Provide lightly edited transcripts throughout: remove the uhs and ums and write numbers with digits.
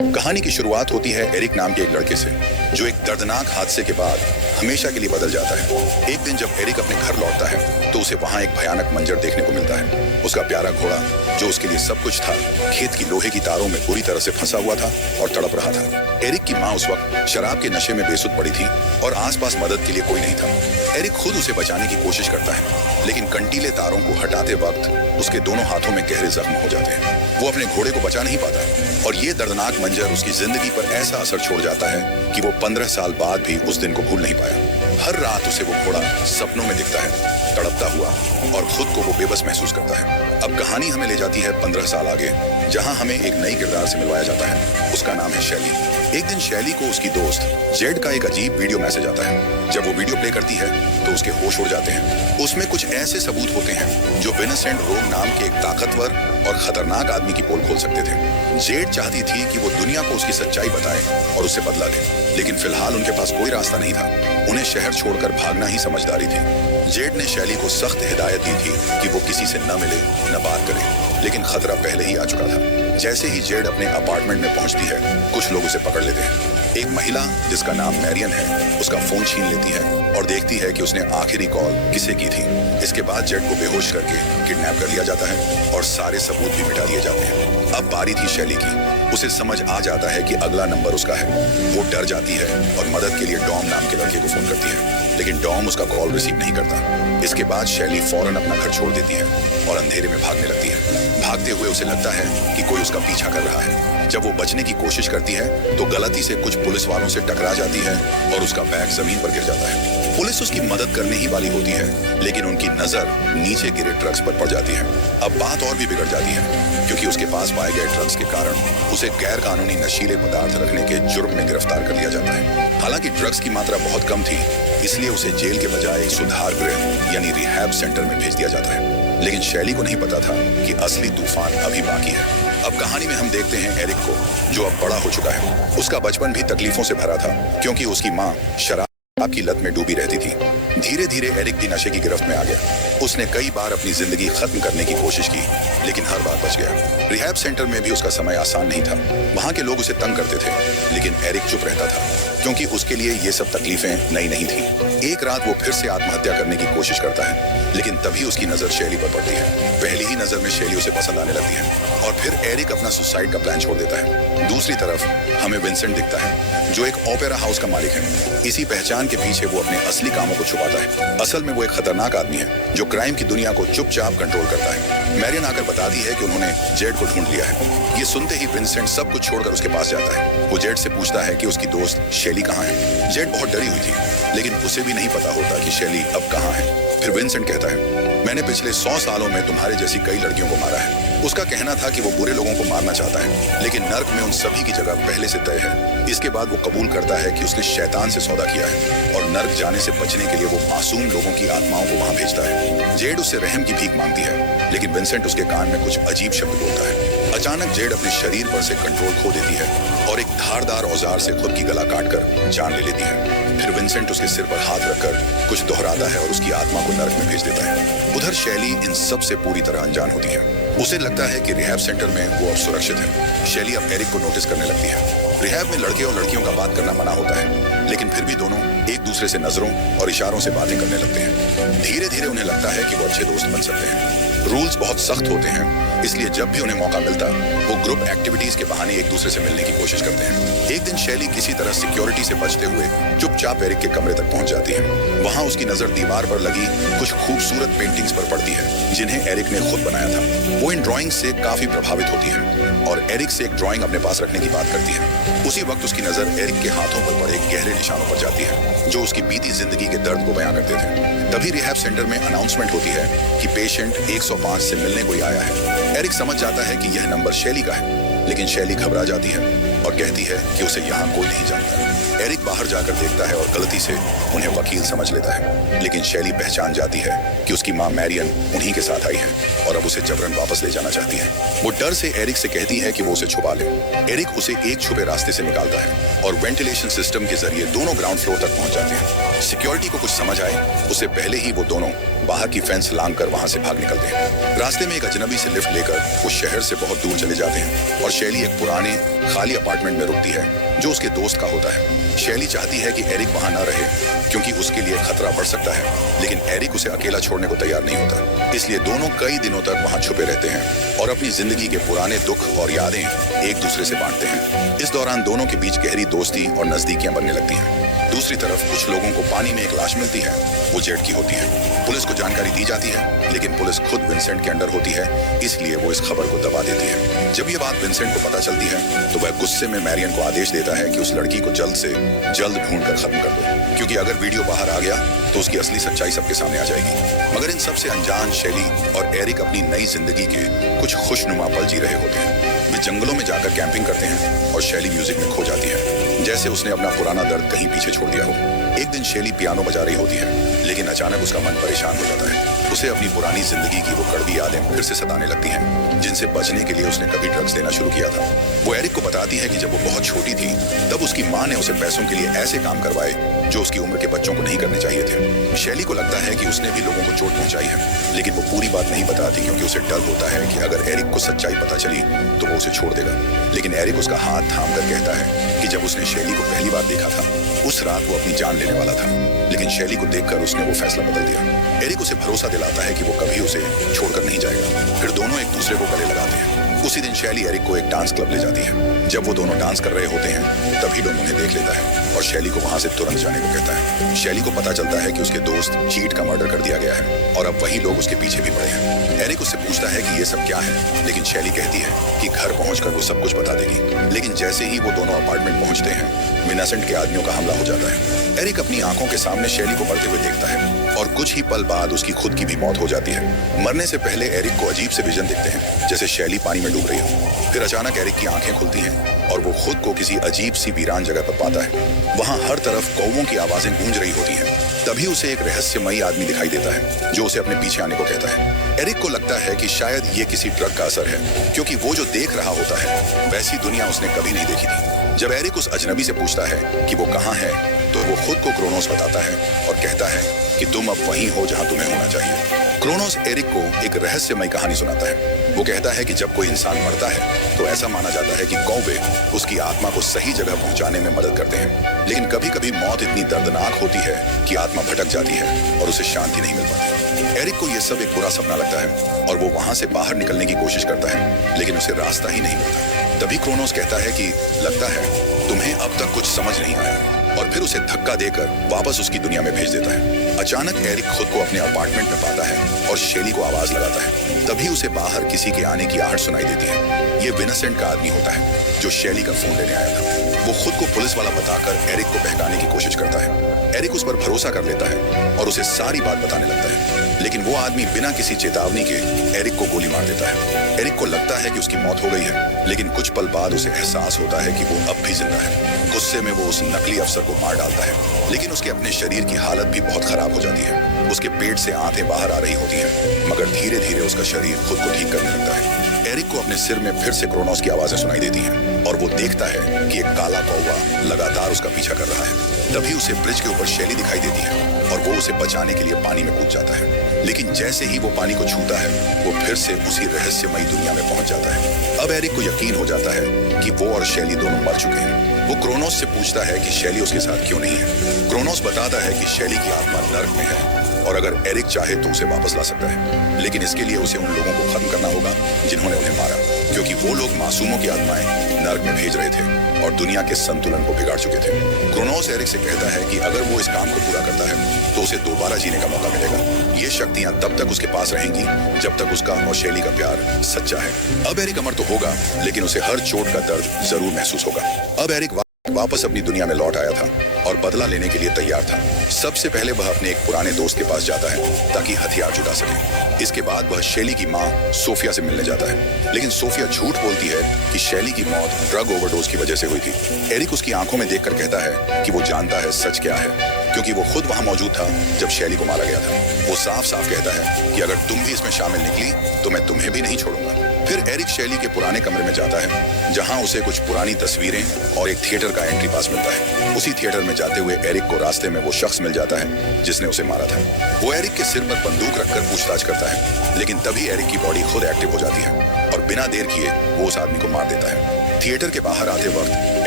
कहानी की शुरुआत होती है एरिक नाम के एक लड़के से, जो एक दर्दनाक हादसे के बाद हमेशा के लिए बदल जाता है। एक दिन जब एरिक अपने घर लौटता है तो उसे वहां एक भयानक मंजर देखने को मिलता है। उसका प्यारा घोड़ा, जो उसके लिए सब कुछ था, खेत की लोहे की तारों में बुरी तरह से फंसा हुआ था और तड़प रहा था। एरिक की माँ उस वक्त शराब के नशे में बेसुध पड़ी थी और आसपास मदद के लिए कोई नहीं था। एरिक खुद उसे बचाने की कोशिश करता है, लेकिन कंटीले तारों को हटाते वक्त उसके दोनों हाथों में गहरे जख्म हो जाते हैं। वो अपने घोड़े को बचा नहीं पाता और ये दर्दनाक मंजर उसकी जिंदगी पर ऐसा असर छोड़ जाता है कि वो 15 साल बाद भी उस दिन को भूल नहीं पाया। हर रात उसे वो घोड़ा सपनों में दिखता है, तड़पता हुआ, और खुद को वो बेबस महसूस करता है। अब कहानी हमें ले जाती है 15 साल आगे, जहां हमें एक नई किरदार से मिलवाया जाता है। उसका नाम है शैली। एक दिन शैली को उसकी दोस्त जेड का एक अजीब वीडियो मैसेज आता है। जब वो वीडियो प्ले करती है तो उसके होश उड़ जाते हैं। उसमें कुछ ऐसे सबूत होते हैं जो विंसेंट रोग नाम के एक ताकतवर और खतरनाक आदमी की पोल खोल सकते थे। जेड चाहती थी कि वो दुनिया को उसकी सच्चाई बताए और उससे बदला ले, लेकिन फिलहाल उनके पास कोई रास्ता नहीं था। उन्हें शहर छोड़कर भागना ही समझदारी थी। जेड ने शैली को सख्त हिदायत दी थी कि वो किसी से न मिले, न बात करे, लेकिन खतरा पहले ही आ चुका था। जैसे ही जेड अपने अपार्टमेंट में पहुंचती है, कुछ लोग उसे पकड़ लेते हैं। एक महिला जिसका नाम मैरियन है, उसका फोन छीन लेती है और देखती है कि उसने आखिरी कॉल किसे की थी। इसके बाद जेड को बेहोश करके किडनैप कर लिया जाता है और सारे सबूत भी मिटा दिए जाते हैं। अब बारी थी शैली की। उसे समझ आ जाता है कि अगला नंबर उसका है। वो डर जाती है और मदद के लिए डॉम नाम के लड़के को फोन करती है, लेकिन डॉम उसका कॉल रिसीव नहीं करता। इसके बाद शैली फौरन अपना घर छोड़ देती है और अंधेरे में भागने लगती है। भागते हुए उसे लगता है कि कोई उसका पीछा कर रहा है। जब वो बचने की कोशिश करती है तो गलती से कुछ पुलिस वालों से टकरा जाती है और उसका बैग जमीन पर गिर जाता है। पुलिस उसकी मदद करने ही वाली होती है, लेकिन उनकी नजर नीचे गिरे ट्रक्स पर पड़ जाती है। अब बात और भी बिगड़ जाती है, क्योंकि उसके पास पाए गए ड्रग्स के कारण उसे गैर कानूनी नशीले पदार्थ रखने के जुर्म में गिरफ्तार कर लिया जाता है। हालांकि ड्रग्स की मात्रा बहुत कम थी, इसलिए उसे जेल के बजाय एक सुधार गृह यानी रिहैब सेंटर में भेज दिया जाता है। लेकिन शैली को नहीं पता था कि असली तूफान अभी बाकी है। अब कहानी में हम देखते हैं एरिक को, जो अब बड़ा हो चुका है। उसका बचपन भी तकलीफों से भरा था, क्योंकि उसकी माँ शराब की लत में डूबी रहती थी। धीरे धीरे एरिक भी नशे की गिरफ्त में आ गया। उसने कई बार अपनी जिंदगी खत्म करने की कोशिश की, लेकिन हर बार बच गया। रिहैब सेंटर में भी उसका समय आसान नहीं था। वहां के लोग उसे तंग करते थे, लेकिन एरिक चुप रहता था, क्योंकि उसके लिए ये सब तकलीफें नई नहीं थी। एक रात वो फिर से आत्महत्या करने की कोशिश करता है, लेकिन तभी उसकी नजर शैली पर पड़ती है। पहली ही नजर में शैली उसे पसंद आने लगती है और फिर एरिक अपना सुसाइड का प्लान छोड़ देता है। दूसरी तरफ हमें विंसेंट दिखता है, जो एक ओपेरा हाउस का मालिक है। इसी पहचान के पीछे वो अपने असली कामों को छुपाता है। असल में वो एक खतरनाक आदमी है, जो क्राइम की दुनिया को चुपचाप कंट्रोल करता है। मैरियन आकर बताती है कि उन्होंने जेड को ढूंढ लिया है। ये सुनते ही विंसेंट सब कुछ छोड़कर उसके पास जाता है। वो जेड से पूछता है कि उसकी दोस्त शैली कहाँ है। जेड बहुत डरी हुई थी, लेकिन उसे भी नहीं पता होता कि शैली अब कहाँ है। फिर विंसेंट कहता है, मैंने पिछले 100 सालों में तुम्हारे जैसी कई लड़कियों को मारा है। उसका कहना था कि वो बुरे लोगों को मारना चाहता है, लेकिन नर्क में उन सभी की जगह पहले से तय है। इसके बाद वो कबूल करता है कि उसने शैतान से सौदा किया है और नर्क जाने से बचने के लिए वो मासूम लोगों की आत्माओं को वहां भेजता है। जेड उससे रहम की भीख मांगती है, लेकिन विंसेंट उसके कान में कुछ अजीब शब्द बोलता है। अचानक जेड अपने शरीर पर से कंट्रोल खो देती है और एक धारदार औजार से खुद की गला काटकर जान ले लेती है। फिर विंसेंट उसके सिर पर हाथ रखकर कुछ दोहराता है और उसकी आत्मा को नर्क में भेज देता है। उधर शैली इन सब से पूरी तरह अनजान होती है। उसे लगता है कि रिहैब सेंटर में वो अब सुरक्षित है। शैली अब एरिक को नोटिस करने लगती है। रिहैब में लड़के और लड़कियों का बात करना मना होता है, लेकिन फिर भी दोनों एक दूसरे से नजरों और इशारों से बातें करने लगते हैं। धीरे धीरे उन्हें लगता है कि वो अच्छे दोस्त बन सकते हैं। रूल्स बहुत सख्त होते हैं, इसलिए जब भी उन्हें मौका मिलता वो ग्रुप एक्टिविटीज के बहाने एक दूसरे से मिलने की कोशिश करते हैं। एक दिन शैली किसी तरह सिक्योरिटी से बचते हुए चुपचाप एरिक के कमरे तक पहुंच जाती है। वहां उसकी नजर दीवार पर लगी कुछ खूबसूरत पेंटिंग्स पर पड़ती है, जिन्हें एरिक ने खुद बनाया था। वो इन ड्राइंग से काफी प्रभावित होती है और एरिक से एक ड्राइंग अपने पास रखने की बात करती है। उसी वक्त उसकी नजर एरिक के हाथों पर पड़े गहरे निशानों पर जाती है, जो उसकी बीती जिंदगी के दर्द को बयां करते थे। तभी रिहैब सेंटर में अनाउंसमेंट होती है कि पेशेंट 105 से मिलने कोई आया है। एरिक समझ जाता है कि यह नंबर शैली का है, लेकिन शैली घबरा जाती है और कहती है कि उसे यहाँ कोई नहीं जानता। एरिक बाहर जाकर देखता है और गलती से उन्हें वकील समझ लेता है, लेकिन शैली पहचान जाती है कि उसकी माँ मैरियन उन्हीं के साथ आई है और अब उसे जबरन वापस ले जाना चाहती है। वो डर से एरिक से कहती है कि वो उसे छुपा ले। एरिक उसे एक छुपे रास्ते से निकालता है और वेंटिलेशन सिस्टम के जरिए दोनों ग्राउंड फ्लोर तक पहुंच जाते हैं। सिक्योरिटी को कुछ समझ आए उससे पहले ही वो दोनों बाहर की फेंस लांघकर वहां से भाग निकलते हैं। रास्ते में एक अजनबी से लिफ्ट लेकर वो शहर से बहुत दूर चले जाते हैं और शैली एक पुराने खाली अपार्टमेंट में रुकती है जो उसके दोस्त का होता है। शैली चाहती है कि एरिक वहां न रहे क्योंकि उसके लिए खतरा बढ़ सकता है, लेकिन एरिक उसे अकेला छोड़ने को तैयार नहीं होता। इसलिए दोनों कई दिनों तक वहां छुपे रहते हैं और अपनी जिंदगी के पुराने दुख और यादें एक दूसरे से बांटते हैं। इस दौरान दोनों के बीच गहरी दोस्ती और नजदीकियां बनने लगती हैं। दूसरी तरफ कुछ लोगों को पानी में एक लाश मिलती है, वो जेड की होती है। पुलिस को जानकारी दी जाती है, लेकिन पुलिस खुद विंसेंट के अंडर होती है, इसलिए वो इस खबर को दबा देती है। जब ये बात विंसेंट को पता चलती है तो वह गुस्से में मैरियन को आदेश देता है कि उस लड़की को जल्द से जल्द ढूंढकर खत्म कर दो, क्योंकि अगर वीडियो बाहर आ गया तो उसकी असली सच्चाई सबके सामने आ जाएगी। मगर इन सबसे अनजान शैली और एरिक अपनी नई जिंदगी के कुछ खुशनुमा पल जी रहे होते हैं। वे जंगलों में जाकर कैंपिंग करते हैं और शैली म्यूजिक में खो जाती है, जैसे उसने अपना पुराना दर्द कहीं पीछे छोड़ दिया हो। एक दिन शैली पियानो बजा रही होती है, लेकिन अचानक उसका मन परेशान हो जाता है। उसे अपनी पुरानी जिंदगी की वो कड़वी यादें फिर से सताने लगती हैं, जिनसे बचने के लिए उसने कभी ड्रग्स लेना शुरू किया था। वो एरिक को बताती है कि जब वो बहुत छोटी थी तब उसकी माँ ने उसे पैसों के लिए ऐसे काम करवाए जो उसकी उम्र के बच्चों को नहीं करने चाहिए थे। शैली को लगता है कि उसने भी लोगों को चोट पहुंचाई है, लेकिन वो पूरी बात नहीं बताती क्योंकि उसे डर होता है कि अगर एरिक को सच्चाई पता चली तो वो उसे छोड़ देगा। लेकिन एरिक उसका हाथ थाम कर कहता है कि जब उसने शैली को पहली बार देखा था उस रात वो अपनी जान लेने वाला था, लेकिन शैली को देखकर उसने वो फैसला बदल दिया। एरिक उसे भरोसा दिलाता है कि वो कभी उसे छोड़कर नहीं जाएगा। फिर दोनों एक दूसरे को गले लगाते हैं। उसी दिन शैली एरिक को एक डांस क्लब ले जाती है। जब वो दोनों डांस कर रहे होते हैं तभी डॉन उन्हें देख लेता है और शैली को वहां से तुरंत जाने को कहता है। शैली को पता चलता है कि उसके दोस्त चीट का मर्डर कर दिया गया है और अब वही लोग उसके पीछे भी पड़े हैं। एरिक उससे पूछता है कि ये सब क्या है, लेकिन शैली कहती है कि घर पहुंचकर वो सब कुछ बता देगी। लेकिन जैसे ही वो दोनों अपार्टमेंट पहुंचते हैं, विनासेंट के आदमियों का हमला हो जाता है। एरिक अपनी आंखों के सामने शैली को मरते हुए देखता है और कुछ ही पल बाद उसकी खुद की भी मौत हो जाती है। मरने से पहले एरिक को अजीब से विजन दिखते हैं, जैसे शैली पानी में डूब रही हो। फिर अचानक एरिक की आंखें खुलती हैं और वो खुद को किसी अजीब सी वीरान जगह पर पाता है। वहां हर तरफ कौवों की आवाजें गूंज रही होती हैं। तभी उसे एक रहस्यमयी आदमी दिखाई देता है जो उसे अपने पीछे आने को कहता है। एरिक को लगता है कि शायद ये किसी ड्रग का असर है, क्योंकि वो जो देख रहा होता है वैसी दुनिया उसने कभी नहीं देखी थी। जब एरिक उस अजनबी से पूछता है कि वो कहाँ है तो वो खुद को क्रोनोस बताता है और कहता है कि तुम अब वहीं हो जहां तुम्हें होना चाहिए। क्रोनोस एरिक को एक रहस्यमयी कहानी सुनाता है। वो कहता है कि जब कोई इंसान मरता है तो ऐसा माना जाता है कि कौवे उसकी आत्मा को सही जगह पहुंचाने में मदद करते हैं, लेकिन कभी कभी मौत इतनी दर्दनाक होती है कि आत्मा भटक जाती है और उसे शांति नहीं मिल पाती। एरिक को यह सब एक बुरा सपना लगता है और वो वहां से बाहर निकलने की कोशिश करता है, लेकिन उसे रास्ता ही नहीं मिलता। तभी क्रोनोस कहता है कि लगता है तुम्हें अब तक कुछ समझ नहीं आया, और फिर उसे धक्का देकर वापस उसकी दुनिया में भेज देता है। अचानक एरिक खुद को अपने अपार्टमेंट में पाता है और शैली को आवाज लगाता है। तभी उसे बाहर किसी के आने की आहट सुनाई देती है। ये विनासेंट का आदमी होता है जो शैली का फोन लेने आया था। वो खुद को पुलिस वाला बताकर एरिक को बहकाने की कोशिश करता है। एरिक उस पर भरोसा कर लेता है और उसे सारी बात बताने लगता है, लेकिन वो आदमी बिना किसी चेतावनी के एरिक को गोली मार देता है। एरिक को लगता है कि उसकी मौत हो गई है, लेकिन कुछ पल बाद उसे एहसास होता है कि वो अब भी जिंदा है। गुस्से में वो उस नकली अफसर को मार डालता है, लेकिन उसके अपने शरीर की हालत भी बहुत खराब हो जाती है। उसके पेट से आंतें बाहर आ रही होती हैं, मगर धीरे धीरे उसका शरीर खुद को ठीक करने लगता है। एरिक को अपने सिर में फिर से क्रोनोस की आवाजें सुनाई देती हैं और वो देखता है कि एक काला कौवा लगातार उसका पीछा कर रहा है। तभी उसे ब्रिज के ऊपर शैली दिखाई देती है और वो उसे बचाने के लिए पानी में कूद जाता है, लेकिन जैसे ही वो पानी को छूता है वो फिर से उसी रहस्यमयी दुनिया में पहुंच जाता है। अब एरिक को यकीन हो जाता है कि वो और शैली दोनों मर चुके हैं। वो क्रोनोस से पूछता है कि शैली उसके साथ क्यों नहीं है। क्रोनोस बताता है कि शैली की आत्मा नर्क में है और अगर एरिक चाहे तो उसे वापस ला सकता है, लेकिन इसके लिए उसे उन लोगों को खत्म करना होगा जिन्होंने उन्हें मारा, क्योंकि वो लोग मासूमों की आत्माएं नर्क में भेज रहे थे और दुनिया के संतुलन को बिगाड़ चुके थे। क्रोनोस एरिक से कहता है कि अगर वो इस काम को पूरा करता है तो उसे दोबारा जीने का मौका मिलेगा। ये शक्तियां तब तक उसके पास रहेंगी जब तक उसका और शैली का प्यार सच्चा है। अब एरिक अमर तो होगा, लेकिन उसे हर चोट का दर्द जरूर महसूस होगा। अब एरिक वापस अपनी दुनिया में लौट आया था और बदला लेने के लिए तैयार था। सबसे पहले वह अपने एक पुराने दोस्त के पास जाता है ताकि हथियार जुटा सके। इसके बाद वह शैली की माँ सोफिया से मिलने जाता है, लेकिन सोफिया झूठ बोलती है कि शैली की मौत ड्रग ओवरडोज की वजह से हुई थी। एरिक उसकी आंखों में देखकर कहता है कि वो जानता है सच क्या है, क्योंकि वो खुद वहां मौजूद था जब शैली को मारा गया था। वो साफ साफ कहता है कि अगर तुम भी इसमें शामिल निकली तो मैं तुम्हें भी नहीं छोड़ूंगा। फिर एरिक शैली के पुराने कमरे में जाता है, जहां उसे कुछ पुरानी तस्वीरें और एक थिएटर का एंट्री पास मिलता है। उसी थिएटर में जाते हुए एरिक को रास्ते में वो शख्स मिल जाता है जिसने उसे मारा था। वो एरिक के सिर पर बंदूक रखकर पूछताछ करता है, लेकिन तभी एरिक की बॉडी खुद एक्टिव हो जाती है और बिना देर किए वो उस आदमी को मार देता है। थिएटर के बाहर आते वक्त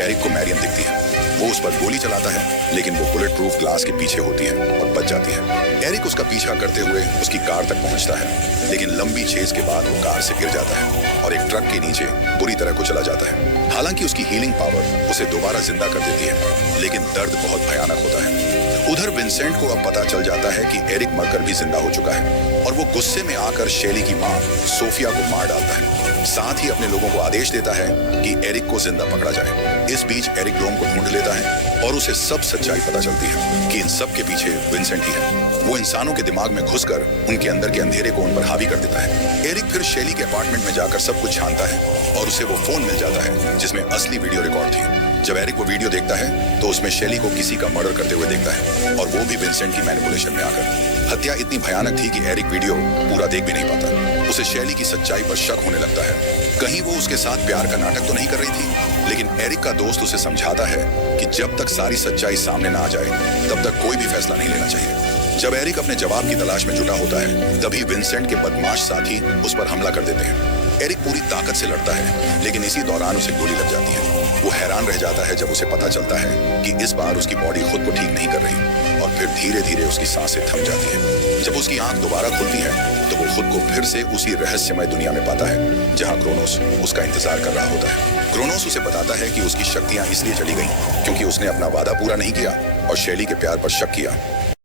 एरिक को मैरियन दिखती है। वो उस पर गोली चलाता है, लेकिन वो बुलेट प्रूफ ग्लास के पीछे होती है और बच जाती है। एरिक उसका पीछा करते हुए उसकी कार तक पहुंचता है, लेकिन लंबी चेज के बाद वो कार से गिर जाता है और एक ट्रक के नीचे बुरी तरह कुचला जाता है। हालांकि उसकी हीलिंग पावर उसे दोबारा जिंदा कर देती है, लेकिन दर्द बहुत भयानक होता है। उधर विंसेंट को अब पता चल जाता है कि एरिक मरकर भी जिंदा हो चुका है और वो गुस्से में आकर शेली की मां सोफिया को मार डालता है। साथ ही अपने लोगों को आदेश देता है कि एरिक को जिंदा पकड़ा जाए। इस बीच एरिक डोम को ढूंढ लेता है और उसे सब सच्चाई पता चलती है कि इन सब के पीछे विंसेंट ही है। वो इंसानों के दिमाग में घुसकर उनके अंदर के अंधेरे को उन पर हावी कर देता है। एरिक फिर शेली के अपार्टमेंट में जाकर सब कुछ जानता है और उसे वो फोन मिल जाता है जिसमें असली वीडियो रिकॉर्ड थी। जब एरिक वो वीडियो देखता है तो उसमें शेली को किसी का मर्डर करते हुए देखता है, और वो भी विंसेंट की मैनिपुलेशन में आकर। हत्या इतनी भयानक थी कि एरिक वीडियो पूरा देख भी नहीं पाता। उसे शेली की सच्चाई पर शक होने लगता है। कहीं वो उसके साथ प्यार का नाटक तो नहीं कर रही थी, लेकिन एरिक का दोस्त उसे समझाता है कि जब तक सारी सच्चाई सामने ना आ जाए तब तक कोई भी फैसला नहीं लेना चाहिए। जब एरिक अपने जवाब की तलाश में जुटा होता है, तभी विंसेंट के बदमाश साथी उस पर हमला कर देते हैं। एरिक पूरी ताकत से लड़ता है, लेकिन इसी दौरान उसे गोली लग जाती है। वो हैरान रह जाता है जब उसे पता चलता है कि इस बार उसकी बॉडी खुद को ठीक नहीं कर रही, और फिर धीरे धीरे उसकी सांसें थम जाती हैं। जब उसकी आंख दोबारा खुलती है तो वो खुद को फिर से उसी रहस्यमय दुनिया में पाता है जहां क्रोनोस उसका इंतजार कर रहा होता है। क्रोनोस उसे बताता है कि उसकी शक्तियां इसलिए चली गईं क्योंकि उसने अपना वादा पूरा नहीं किया और शेली के प्यार पर शक किया।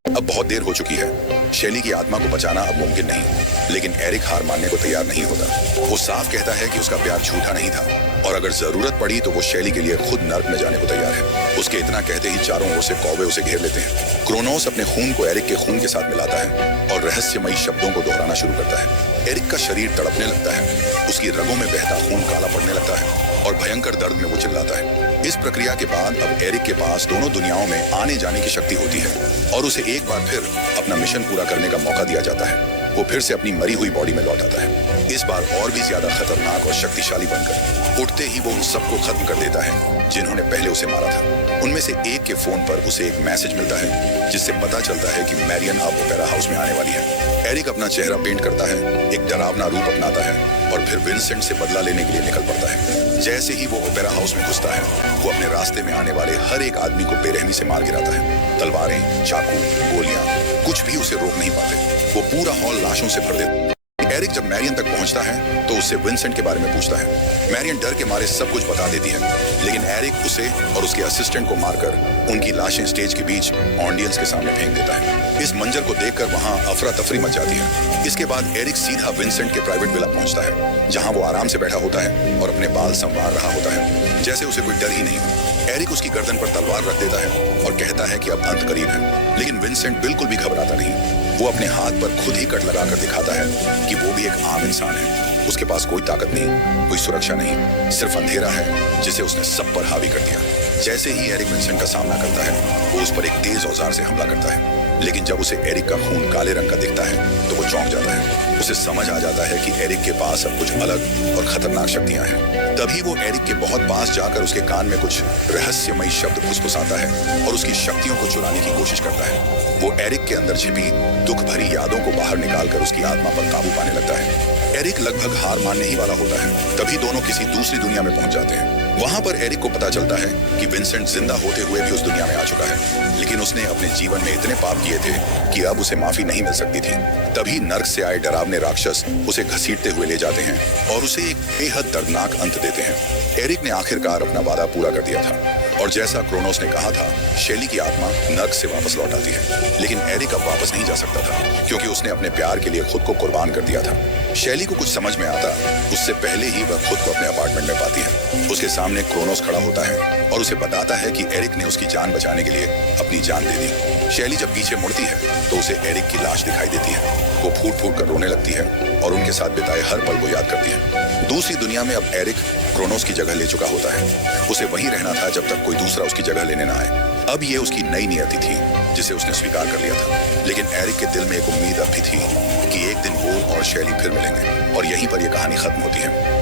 अब बहुत देर हो चुकी है। शेली की आत्मा को बचाना अब मुमकिन नहीं, लेकिन एरिक हार मानने को तैयार नहीं होता। वो साफ कहता है कि उसका प्यार झूठा नहीं था, और अगर जरूरत पड़ी तो वो शेली के लिए खुद नर्क में जाने को तैयार है। उसके इतना कहते ही चारों ओर से कौवे उसे घेर लेते हैं। क्रोनोस अपने खून को एरिक के खून के साथ मिलाता है और रहस्यमयी शब्दों को दोहराना शुरू करता है। एरिक का शरीर तड़पने लगता है, उसकी रगों में बहता खून काला पड़ने लगता है और भयंकर दर्द में वो चिल्लाता है। इस प्रक्रिया के बाद अब एरिक के पास दोनों दुनियाओं में आने जाने की शक्ति होती है, और उसे एक बार फिर अपना मिशन पूरा करने का मौका दिया जाता है। वो फिर से अपनी मरी हुई बॉडी में लौट आता है, इस बार और भी ज्यादा खतरनाक और शक्तिशाली बनकर। उठते ही वो उन सबको खत्म कर देता है जिन्होंने पहले उसे मारा था। उनमें से एक के फोन पर उसे एक मैसेज मिलता है जिससे पता चलता है कि मैरियन अब ओपेरा हाउस में आने वाली है। एरिक अपना चेहरा पेंट करता है, एक डरावना रूप अपनाता है और फिर विंसेंट से बदला लेने के लिए निकल पड़ता है। जैसे ही वो ओपेरा हाउस में घुसता है, वो अपने रास्ते में आने वाले हर एक आदमी को बेरहमी से मार गिराता है। तलवारें, चाकू, गोलियां, कुछ भी उसे रोक नहीं पाते। वो पूरा हॉल लाशों से भर देता है। एरिक जब मैरियन तक पहुंचता है तो उससे विंसेंट के बारे में पूछता है। मैरियन डर के मारे सब कुछ बता देती है, लेकिन एरिक उसे और उसके असिस्टेंट को मारकर उनकी लाशें स्टेज के बीच ऑडियंस के सामने फेंक देता है। इस मंजर को देखकर वहां अफरा तफरी मच जाती है। इसके बाद एरिक सीधा विंसेंट के प्राइवेट विला पहुंचता है, जहां वो आराम से बैठा होता है और अपने बाल संवार रहा होता है, जैसे उसे कोई डर ही नहीं हो। एरिक उसकी गर्दन पर तलवार रख देता है और कहता है कि अब अंत करीब है, लेकिन विंसेंट बिल्कुल भी घबराता नहीं। वो अपने हाथ पर खुद ही कट लगाकर दिखाता है कि वो भी एक आम इंसान है। उसके पास कोई ताकत नहीं, कोई सुरक्षा नहीं, सिर्फ अंधेरा है जिसे उसने सब पर हावी कर दिया। जैसे ही एरिक विंसेंट का सामना करता है, वो उस पर एक तेज औजार से हमला करता है, लेकिन जब उसे एरिक का खून काले रंग का दिखता है तो वो चौंक जाता है। उसे समझ आ जाता है कि एरिक के पास अब कुछ अलग और खतरनाक शक्तियां हैं। तभी वो एरिक के बहुत पास जाकर उसके कान में कुछ रहस्यमयी शब्द फुसफुसाता है और उसकी शक्तियों को चुराने की कोशिश करता है। वो एरिक के अंदर छिपी दुख भरी यादों को बाहर निकालकर उसकी आत्मा पर काबू पाने लगता है। एरिक लगभग हार मानने ही वाला होता है, तभी दोनों किसी दूसरी दुनिया में पहुंच जाते हैं। वहां पर एरिक को पता चलता है कि विंसेंट जिंदा होते हुए भी उस दुनिया में आ चुका है, लेकिन उसने अपने जीवन में इतने पाप किए थे कि अब उसे माफी नहीं मिल सकती थी। तभी नर्क से आए डरावने राक्षस उसे घसीटते हुए ले जाते हैं और उसे एक बेहद दर्दनाक अंत देते हैं। एरिक ने आखिरकार अपना वादा पूरा कर दिया था, और जैसा क्रोनोस ने कहा था, शेली की आत्मा नर्क से वापस लौट आती है। लेकिन एरिक अब वापस नहीं जा सकता था, क्योंकि उसने अपने प्यार के लिए खुद को कुर्बान कर दिया था। शेली को कुछ समझ में आता उससे पहले ही वह खुद को अपने अपार्टमेंट में पाती है। उसके सामने क्रोनोस खड़ा होता है और उसे बताता है कि एरिक ने उसकी जान बचाने के लिए अपनी जान दे दी। शेली जब पीछे मुड़ती है तो उसे एरिक की लाश दिखाई देती है। वो फूट फूट कर रोने लगती है और उनके साथ बिताए हर पल को याद करती है। दूसरी दुनिया में अब एरिक क्रोनोस की जगह ले चुका होता है। उसे वहीं रहना था जब तक कोई दूसरा उसकी जगह लेने ना आए। अब ये उसकी नई नियति थी जिसे उसने स्वीकार कर लिया था, लेकिन एरिक के दिल में एक उम्मीद अब भी थी कि एक दिन वो और शेली फिर मिलेंगे, और यहीं पर यह कहानी खत्म होती है।